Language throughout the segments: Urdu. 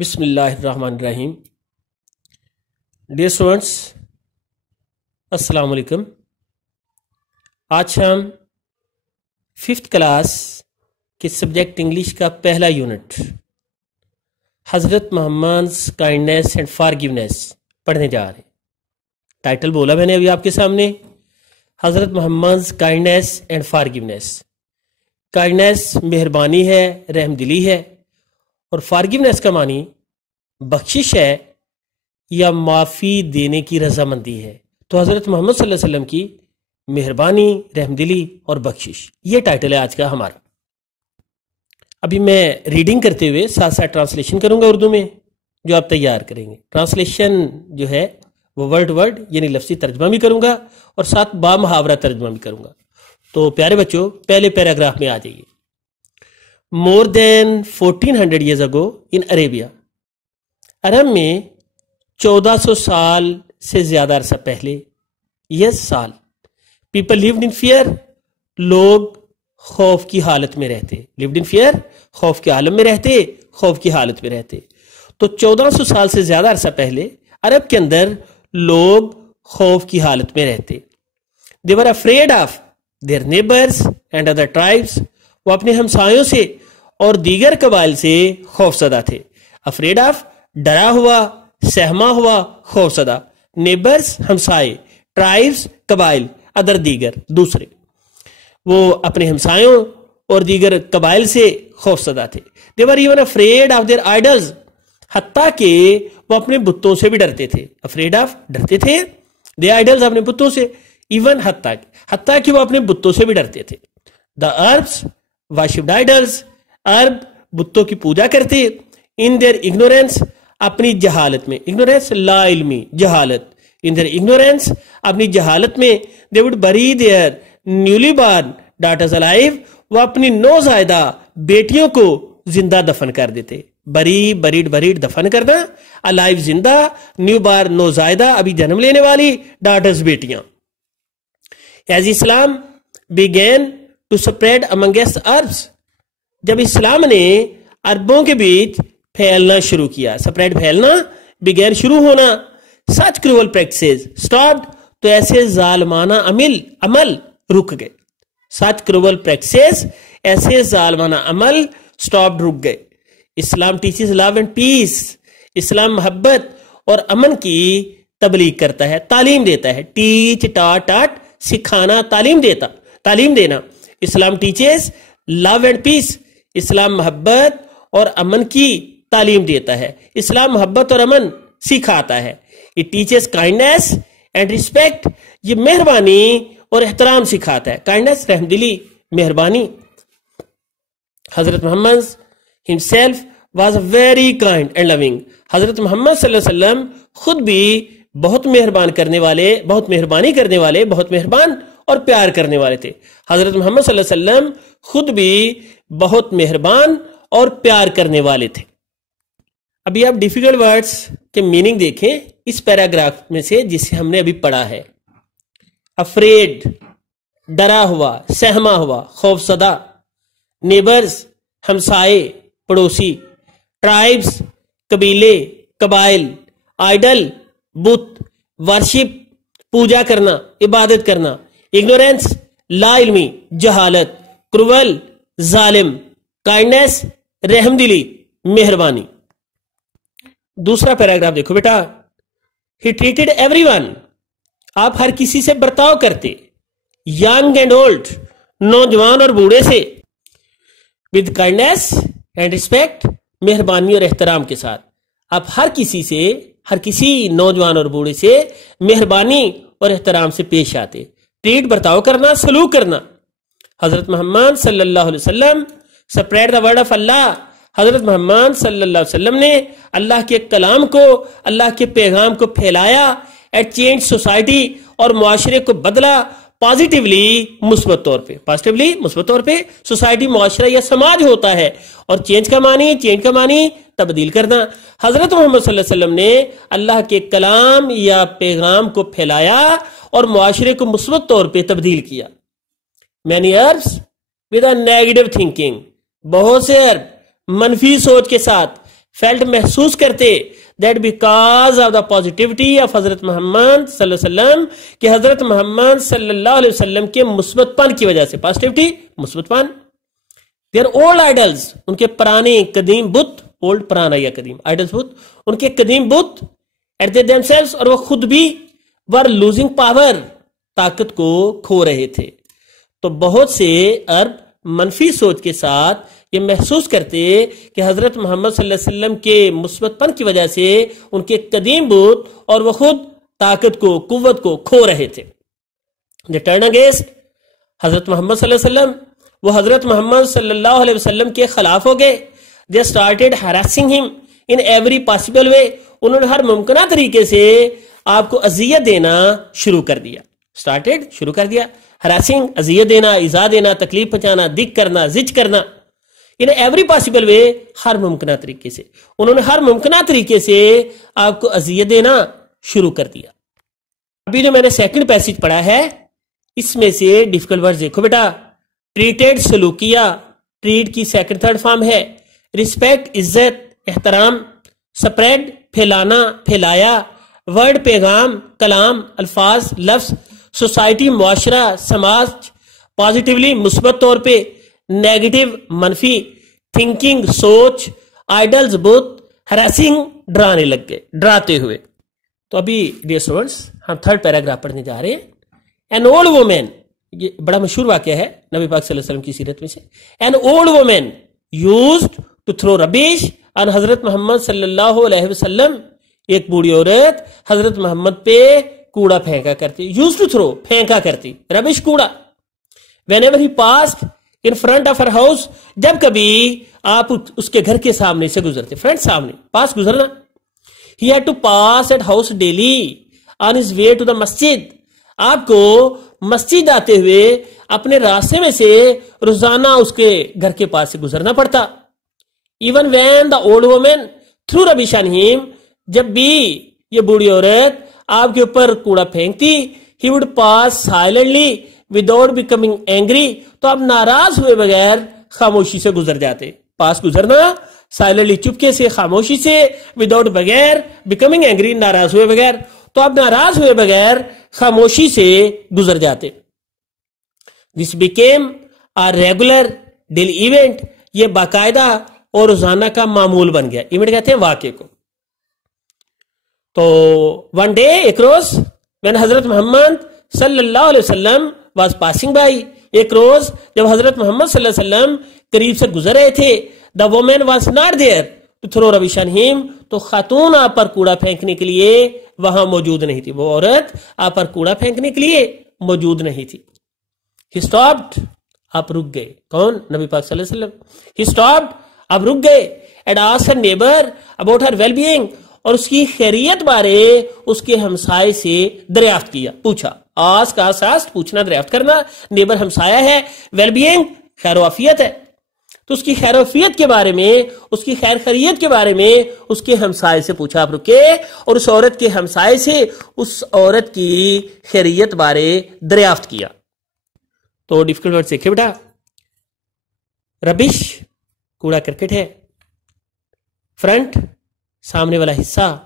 بسم اللہ الرحمن الرحیم. ڈیئر اسٹوڈنٹس، السلام علیکم. آج ہم 5th کلاس کے سبجیکٹ انگلش کا پہلا یونٹ حضرت محمد کائنڈنیس اینڈ فارگیونیس پڑھنے جا رہے ہیں. ٹائٹل بولا میں نے ابھی آپ کے سامنے، حضرت محمد کائنڈنیس اینڈ فارگیونیس. کائنڈنیس مہربانی ہے، رحم دلی ہے، اور فارگیونیس کا معنی بخشش ہے یا معافی دینے کی رضامندی ہے. تو حضرت محمد صلی اللہ علیہ وسلم کی مہربانی، رحم دلی اور بخشش، یہ ٹائٹل ہے آج کا ہمارا. ابھی میں ریڈنگ کرتے ہوئے ساتھ ساتھ ٹرانسلیشن کروں گا اردو میں، جو آپ تیار کریں گے. ٹرانسلیشن جو ہے وہ ورڈ یعنی لفظی ترجمہ بھی کروں گا اور ساتھ با محاورہ ترجمہ بھی کروں گا. تو پیارے بچوں، پہلے پیراگراف میں آ جائیے. More than 1400 years ago in Arabia، عرب میں 1400 سال سے زیادہ عرصہ پہلے، سال، people lived in fear، لوگ خوف کی حالت میں رہتے. lived in fear، خوف کے عالم میں رہتے، خوف کی حالت میں رہتے. تو 1400 سال سے زیادہ عرصہ پہلے عرب کے اندر لوگ خوف کی حالت میں رہتے. they were afraid of their neighbors and other tribes، وہ اپنے ہمسایوں سے اور دیگر قبائل سے خوف زدہ تھے. افریڈ آف، ڈرا ہوا، سہما ہوا، خوف زدہ. نیبرز، ہمسائے. ٹرائبز، قبائل. ادر، دیگر، دوسرے. وہ اپنے ہمسایوں اور دیگر قبائل سے خوف زدہ تھے. they were even afraid of their idols، حتیٰ کہ وہ اپنے بتوں سے بھی ڈرتے تھے. افریڈ آف، ڈرتے تھے. they idols، اپنے بتوں سے. ایون، حتیٰ کہ وہ اپنے بتوں سے بھی ڈرتے تھے. the Arabs worshipped idols، عرب بتوں کی پوجا کرتے. in their ignorance، اپنی جہالت میں. ignorance، لا علمی، جہالت. in their ignorance، اپنی جہالت میں. they would bury their newly born daughters alive، وہ اپنی نوزائیدہ بیٹیوں کو زندہ دفن کر دیتے. بریڈ دفن کرنا. alive، زندہ. نیو بارن، نوزائیدہ، ابھی جنم لینے والی. ڈاٹرز، بیٹیاں. as Islam began to spread amongst Arabs، جب اسلام نے عربوں کے بیچ پھیلنا شروع کیا. سپریڈ، پھیلنا. بگین، شروع ہونا. سچ کروول پریکٹسز اسٹاپڈ، تو ایسے ظالمانہ عمل رک گئے. سچ کروول پریکٹسز، ایسے ظالمانہ عمل اسٹاپڈ، رک گئے. اسلام ٹیچز لو اینڈ پیس، اسلام محبت اور امن کی تبلیغ کرتا ہے، تعلیم دیتا ہے. ٹیچ، ٹاٹ، سکھانا، تعلیم دینا. اسلام ٹیچز لو اینڈ پیس، اسلام محبت اور امن کی تعلیم دیتا ہے. اسلام محبت اور امن سکھاتا ہے. It teaches kindness and respect، یہ مہربانی اور احترام سکھاتا ہے. kindness، رحم دلی، مہربانی. حضرت محمد himself was very kind and loving، حضرت محمد صلی اللہ علیہ وسلم خود بھی بہت مہربانی کرنے والے، بہت مہربان اور پیار کرنے والے تھے. حضرت محمد صلی اللہ علیہ وسلم خود بھی بہت مہربان اور پیار کرنے والے تھے. ابھی آپ ڈیفیکلٹ ورڈز کے میننگ دیکھیں اس پیراگراف میں سے جسے ہم نے ابھی پڑھا ہے. افریڈ، ڈرا ہوا، سہما ہوا، خوف زدہ. نیبرز، ہمسائے، پڑوسی. ٹرائبز، قبیلے، قبائل. آئیڈل، بت. ورشپ، پوجا کرنا، عبادت کرنا. اگنورینس، لا علمی، جہالت. کروول، ظالم. کائنڈنیس، رحم دلی، مہربانی. دوسرا پیراگراف دیکھو بیٹا. He treated everyone، آپ ہر کسی سے برتاؤ کرتے. ینگ اینڈ اولڈ، نوجوان اور بوڑھے سے. with kindness and respect، مہربانی اور احترام کے ساتھ. آپ ہر کسی نوجوان اور بوڑھے سے مہربانی اور احترام سے پیش آتے. ٹریٹ، برتاؤ کرنا، سلوک کرنا. حضرت محمد صلی اللہ علیہ وسلم spread the word of اللہ، حضرت محمد صلی اللہ علیہ وسلم نے اللہ کے کلام کو، اللہ کے پیغام کو پھیلایا. ایٹ چینج سوسائٹی، اور معاشرے کو بدلا. پازیٹیولی، مثبت طور پہ. سوسائٹی، معاشرہ یا سماج ہوتا ہے. اور چینج کا معنی تبدیل کرنا. حضرت محمد صلی اللہ علیہ وسلم نے اللہ کے کلام یا پیغام کو پھیلایا اور معاشرے کو مثبت طور پہ تبدیل کیا. many Arabs with a negative thinking، بہت سے عرب منفی سوچ کے ساتھ. felt محسوس کرتے that because of the positivity of حضرت محمد صلی اللہ علیہ وسلم کہ حضرت محمد صلی اللہ علیہ وسلم کے مثبت پن کی وجہ سے positivity مثبت پن their old idols ان کے پرانے قدیم بت old پرانا یا قدیم idols بت ان کے قدیم بت at they themselves اور وہ خود بھی were losing power طاقت کو کھو رہے تھے. تو بہت سے عرب منفی سوچ کے ساتھ یہ محسوس کرتے کہ حضرت محمد صلی اللہ علیہ وسلم کے مثبت پن کی وجہ سے ان کے قدیم بت اور وہ خود طاقت کو قوت کو کھو رہے تھے. They turned against حضرت محمد صلی اللہ علیہ وسلم وہ حضرت محمد صلی اللہ علیہ وسلم کے خلاف ہو گئے. They started harassing him in every possible way انہوں نے ہر ممکنہ طریقے سے آپ کو اذیت دینا شروع کر دیا. started شروع کر دیا harassing اذیت دینا ایذا دینا تکلیف پہنچانا دکھ کرنا زج کرنا in every possible way ہر ممکنہ طریقے سے انہوں نے ہر ممکنہ طریقے سے آپ کو اذیت دینا شروع کر دیا. ابھی جو میں نے سیکنڈ پیسج پڑھا ہے اس میں سے ڈیفیکلٹ ورڈ دیکھو بیٹا. ٹریٹڈ سلوکیہ ٹریٹ کی سیکنڈ تھرڈ فارم ہے. رسپیکٹ عزت احترام. سپریڈ پھیلانا پھیلایا. ورڈ پیغام کلام الفاظ لفظ. سوسائٹی معاشرہ سماج. پازیٹیولی مثبت طور پہ. نیگیٹو منفی. تھنکنگ سوچ. آئیڈلز بت. ہراسنگ ڈرانے لگ گئے ڈراتے ہوئے. تو ابھی ڈیئر اسٹوڈنٹس ہم تھرڈ پیراگراف پڑھنے جا رہے ہیں. این اولڈ وومین یہ بڑا مشہور واقعہ ہے نبی پاک صلی اللہ علیہ وسلم کی سیرت میں سے. An old woman used to throw rubbish on حضرت محمد صلی اللہ علیہ وسلم. ایک بوڑھی عورت حضرت محمد پہ کوڑا پھینکا کرتی. یوز ٹو تھرو پھینکا کرتی ربش کوڑا. When ever he passed in front of her house جب کبھی آپ اس کے گھر کے سامنے سے گزرتے. فرنٹ سامنے پاس گزرنا. He had to pass at house daily on his way to the مسجد. آپ کو مسجد آتے ہوئے اپنے راستے میں سے روزانہ اس کے گھر کے پاس سے گزرنا پڑتا. Even when the old woman through ربش آن ہم جب بھی یہ بوڑھی عورت آپ کے اوپر کوڑا پھینکتی he would pass silently without becoming angry تو آپ ناراض ہوئے بغیر خاموشی سے گزر جاتے. پاس گزرنا سائلنٹلی چپکے سے خاموشی سے وداؤٹ بغیر بیکمنگ اینگری ناراض ہوئے بغیر تو آپ ناراض ہوئے بغیر خاموشی سے گزر جاتے. This became a regular daily event یہ باقاعدہ اور روزانہ کا معمول بن گیا. ایونٹ کہتے ہیں واقعے کو. تو ون ڈے ایک روز when حضرت محمد صلی اللہ علیہ وسلم was passing by ایک روز جب حضرت محمد صلی اللہ علیہ وسلم قریب سے گزر رہے تھے. the woman was not there to throw rubbish on him تو خاتون آپ پر کوڑا پھینکنے کے لیے وہاں موجود نہیں تھی. وہ عورت آپ پر کوڑا پھینکنے کے لیے موجود نہیں تھی. he stopped آپ رک گئے. کون؟ نبی پاک صلی اللہ علیہ وسلم. he stopped آپ رک گئے. and asked her neighbor about her well-being اور اس کی خیریت بارے اس کے ہمسائے سے دریافت کیا پوچھا. آس پوچھنا دریافت کرنا. نیبر ہمسایہ ہے. ویل بینگ خیر و عافیت ہے تو اس کی خیر و عافیت کے بارے میں اس کی خیر خیریت کے بارے میں اس کے ہمسائے سے پوچھا. آپ رکے اور اس عورت کے ہمسائے سے اس عورت کی خیریت بارے دریافت کیا. تو ڈیفیکلٹ ورڈ دیکھیں بیٹا. ربش کوڑا کرکٹ ہے. فرنٹ سامنے والا حصہ.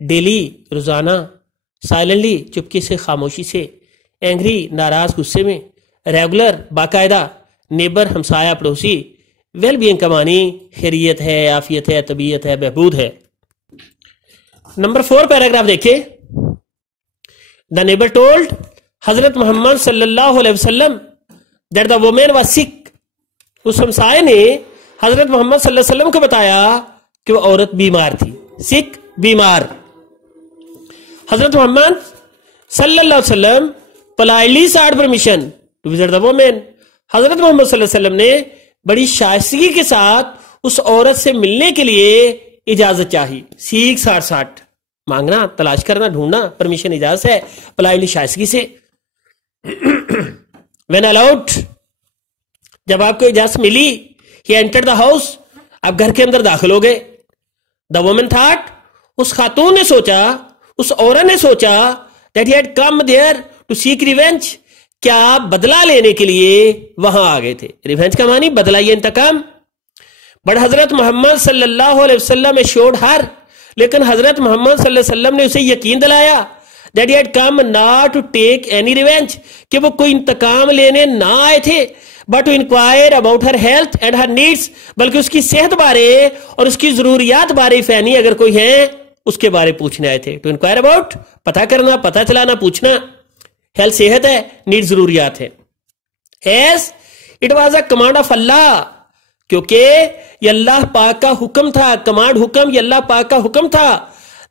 ڈیلی روزانہ. سائلنٹلی چپکے سے خاموشی سے. اینگری ناراض غصے میں. ریگولر باقاعدہ. نیبر ہمسایہ پڑوسی. ویل بینگ کا معنی خیریت ہے عافیت ہے طبیعت ہے بہبود ہے. نمبر 4 پیراگراف دیکھیں. دا نیبر ٹولڈ حضرت محمد صلی اللہ علیہ وسلم دیٹ دا وومین واز سک. اس ہمسائے نے حضرت محمد صلی اللہ علیہ وسلم کو بتایا کہ وہ عورت بیمار تھی. سکھ بیمار. حضرت محمد صلی اللہ علیہ وسلم politely sought permission to visit the woman. حضرت محمد صلی اللہ علیہ وسلم نے بڑی شائستگی کے ساتھ اس عورت سے ملنے کے لیے اجازت چاہی. سیکھ ساٹھ مانگنا تلاش کرنا ڈھونڈنا. پرمیشن اجازت ہے. politely شائستگی سے. when allowed جب آپ کو اجازت ملی he entered the house آپ گھر کے اندر داخل ہو گئے. The woman thought اس خاتون نے سوچا اس عورت نے سوچا that he had come there to seek revenge کیا آپ بدلہ لینے کے لیے وہاں آ گئے تھے. ریونج کا معنی بدلہ یا انتقام. بٹ حضرت محمد صلی اللہ علیہ وسلم assured her, لیکن حضرت محمد صلی اللہ علیہ وسلم نے اسے یقین دلایا that he had come not to take any revenge, کہ وہ کوئی انتقام لینے نہ آئے تھے, but to inquire about her health and her needs, بلکہ اس کی صحت بارے اور اس کی ضروریات بارے فینی اگر کوئی ہیں اس کے بارے پوچھنے آئے تھے. to inquire about پتہ کرنا, پتہ چلانا, پوچھنا. ہیلتھ صحت ہے, نیڈ ضروریات ہے. as it was a command of Allah, کیونکہ یہ اللہ پاک کا حکم تھا. کمانڈ حکم یہ اللہ پاک کا حکم تھا.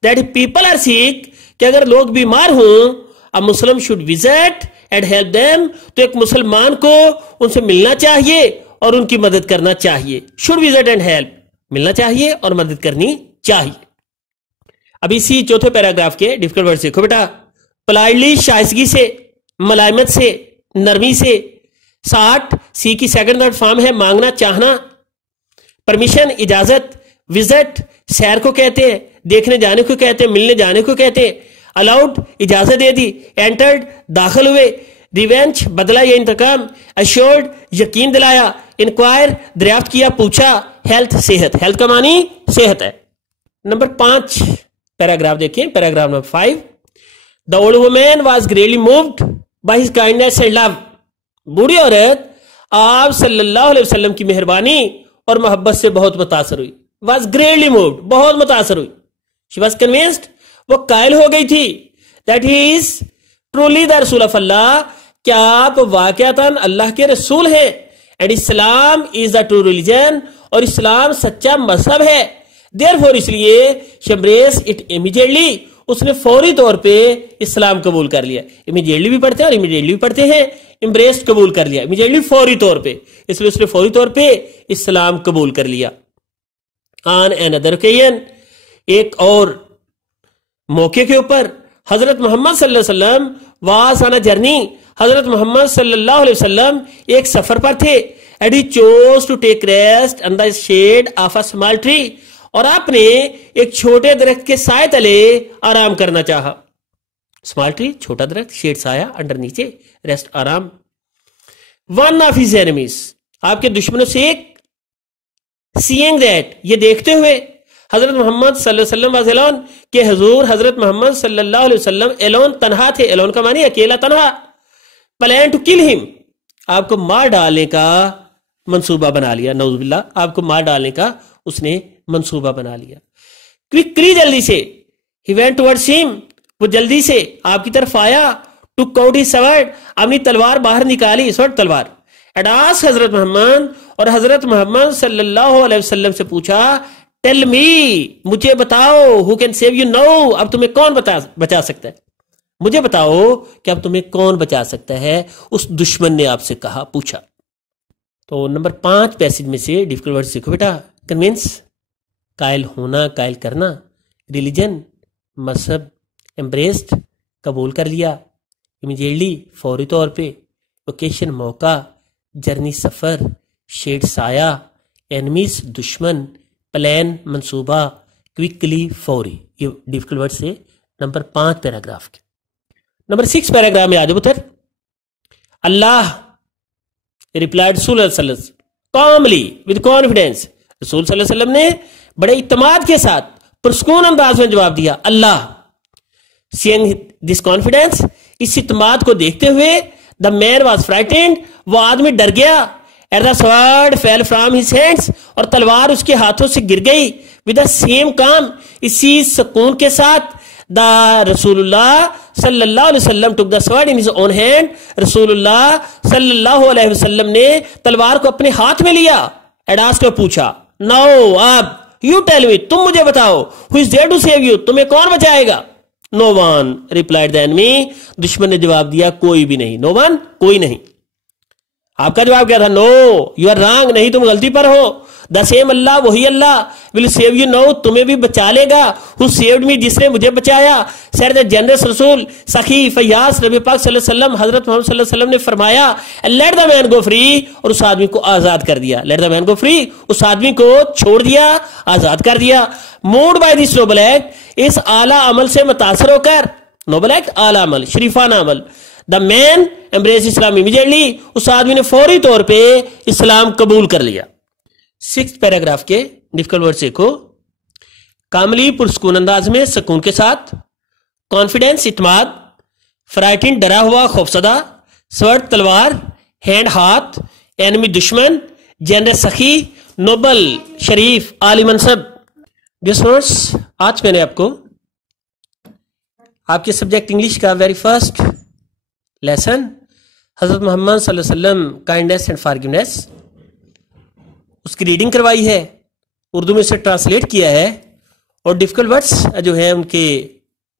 that people are sick, کہ اگر لوگ بیمار ہوں, a Muslim should visit and help them, تو ایک مسلمان کو ان سے ملنا چاہیے اور ان کی مدد کرنا چاہیے. should visit and help, ملنا چاہیے اور مدد کرنی چاہیے. اب اسی چوتھے پیراگراف کے ڈیفیکلٹ ورڈ دیکھو بیٹا. پلائٹلی شائستگی سے, ملائمت سے, نرمی سے. 60 سی کی سیکنڈ تھرڈ فارم ہے مانگنا, چاہنا. پرمیشن اجازت. وزٹ سیر کو کہتے ہیں, دیکھنے جانے کو کہتے ہیں, ملنے جانے کو کہتے ہیں. الاؤڈ اجازت دے دی. انٹرڈ داخل ہوئے. ریونج بدلہ یا انتقام. ایشورڈ یقین دلایا. انکوائر دریافت کیا, پوچھا. ہیلتھ صحت, ہیلتھ کا معنی صحت ہے. نمبر 5 پیراگراف دیکھیں, paragraph number 5. The old woman was greatly moved by his kindness and love. بوڑھی عورت آپ صلی اللہ علیہ وسلم کی مہربانی اور محبت سے بہت متاثر ہوئی. was greatly moved, بہت متاثر ہوئی. she was convinced, وہ قائل ہو گئی تھی, that he is truly the Rasul of Allah, کیا آپ واقعتاً اللہ کے رسول ہیں. and Islam is the true religion, اور اسلام سچا مذہب ہے. therefore اس لیے she embraced it immediately, اس نے فوری طور پہ اسلام قبول کر لیا. امیڈیٹلی بھی پڑھتے ہیں اور امیڈیٹلی بھی پڑھتے ہیں. امبریسڈ قبول کر لیا, امیڈیٹلی فوری طور پہ, اس لیے اس نے فوری طور پہ اسلام قبول کر لیا. آن another occasion, ایک اور موقع کے اوپر, حضرت محمد صلی اللہ علیہ وسلم واز آن اے جرنی, حضرت محمد صلی اللہ علیہ وسلم ایک سفر پر تھے. and he chose to take rest under the shade of a small tree, اور آپ نے ایک چھوٹے درخت کے سائے تلے آرام کرنا چاہا. اسمال ٹری چھوٹا درخت, شیڈ سایہ, انڈر نیچے, ریسٹ آرام. ون آف ہز اینیمیز, آپ کے دشمنوں سے ایک, سیئنگ دیٹ یہ دیکھتے ہوئے, حضرت محمد صلی اللہ علیہ وسلم واز الون, کہ حضور حضرت محمد صلی اللہ علیہ وسلم الون تنہا تھے. الون کا معنی اکیلا, تنہا. پلان ٹو کل ہم, آپ کو مار ڈالنے کا منصوبہ بنا لیا. نعوذ باللہ, آپ کو مار ڈالنے کا اس نے منصوبہ بنا لیا. کوئکلی جلدی سے, he went towards him, وہ جلدی سے آپ کی طرف آیا. took out his sword, اپنی تلوار باہر نکالی, sword تلوار. and asked حضرت محمد, اور حضرت محمد صلی اللہ علیہ وسلم سے پوچھا, tell me, مجھے بتاؤ, who can save you now, اب تمہیں کون بچا سکتا ہے, مجھے بتاؤ کہ اب تمہیں کون بچا سکتا ہے. اس دشمن نے آپ سے کہا, پوچھا. تو نمبر 5 پیسج میں سے ڈیفیکلٹ ورڈ سیکھو بیٹا. کنوینس قائل ہونا, قائل کرنا. ریلیجن مذہب. امبریسڈ قبول کر لیا. امیڈیٹلی فوری طور پہ. اوکیشن موقع. جرنی سفر. شیڈ سایہ. اینمیز دشمن. پلان منصوبہ. کوئکلی فوری. یہ ڈیفیکلٹ ورڈ سے نمبر 5 پیراگراف کے. نمبر 6 پیراگراف میں آجو پتر. اللہ replied رسول اللہ صلی اللہ علیہ وسلم calmly with confidence, رسول صلی اللہ علیہ وسلم نے بڑے اعتماد کے ساتھ پرسکون انداز میں جواب دیا. اللہ seeing this confidence, اس اعتماد کو دیکھتے ہوئے, the man was frightened, وہ آدمی ڈر گیا. and the sword fell from his hands, اور تلوار اس کے ہاتھوں سے گر گئی. with the same calm, اسی سکون کے ساتھ. the رسول اللہ صلی اللہ علیہ وسلم took the sword in his own hand, رسول اللہ صلی اللہ علیہ وسلم نے تلوار کو اپنے ہاتھ میں لیا. and asked, پوچھا, now اب you tell me, تم مجھے بتاؤ, who is there to save you, تمہیں کون بچائے گا. no one replied the enemy, دشمن نے جواب دیا, کوئی بھی نہیں. no one, کوئی نہیں. آپ کا جواب کیا تھا؟ نو یو آر رانگ، نہیں تم غلطی پر ہو. دا سیم اللہ، وہی اللہ ول سیو یو نو، تمہیں بھی بچا لے گا. ہو سیوڈ می، جس نے مجھے بچایا. سیر دا جنرس رسول سخی فیاض نبی پاک صلی اللہ علیہ وسلم حضرت محمد صلی اللہ علیہ وسلم نے فرمایا let the main go free, اور اس آدمی کو آزاد کر دیا. Let the main go free, اس آدمی کو چھوڑ دیا، آزاد کر دیا. Moved by this noble act, اس اعلیٰ عمل سے متاثر ہو کر، نوبل ایکٹ اعلیٰ عمل، شریفانہ عمل. دا مین embrace اسلام immediately، اس آدمی نے فوری طور پہ اسلام قبول کر لیا. 6 پیراگراف کے ڈیفیکلٹ ورڈ سیکھو. کاملی پرسکون انداز میں سکون کے ساتھ. کانفیڈینس اعتماد. فرائٹن ڈرا ہوا خوفزدہ. سورڈ تلوار. ہینڈ ہاتھ. اینمی دشمن. جنرس سخی. نوبل شریف عالی منصب. اسٹوڈنٹس آج میں نے آپ کو آپ کے سبجیکٹ انگلش کا ویری فرسٹ لیسن حضرت محمد صلی اللہ علیہ وسلم کائنڈنیس اینڈ فارگیونیس اس کی ریڈنگ کروائی ہے, اردو میں اسے ٹرانسلیٹ کیا ہے اور ڈیفیکلٹ ورڈس جو ہیں ان کے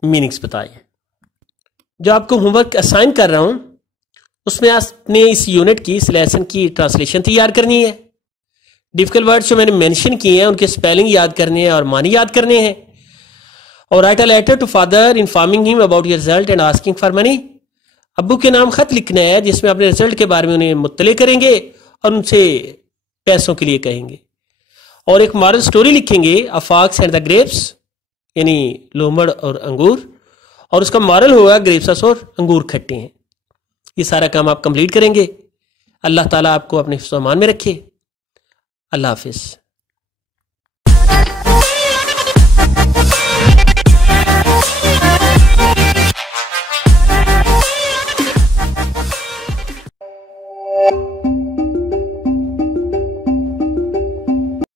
میننگس بتائے ہیں. جو آپ کو ہوم ورک اسائن کر رہا ہوں اس میں آپ نے اس یونٹ کی اس لیسن کی ٹرانسلیشن تیار کرنی ہے. ڈیفیکلٹ ورڈس جو میں نے مینشن کیے ہیں ان کے اسپیلنگ یاد کرنے ہیں اور معنی یاد کرنے ہیں. اور write a letter to father informing him about your result and asking for money. ابو کے نام خط لکھنا ہے جس میں اپنے رزلٹ کے بارے میں انہیں مطلع کریں گے اور ان سے پیسوں کے لیے کہیں گے. اور ایک مارل سٹوری لکھیں گے اے فاکس اینڈ دا گریپس یعنی لومڑ اور انگور, اور اس کا مارل ہوگا گریپس اور انگور کھٹے ہیں. یہ سارا کام آپ کمپلیٹ کریں گے. اللہ تعالیٰ آپ کو اپنے حفظ و امان میں رکھے. اللہ حافظ.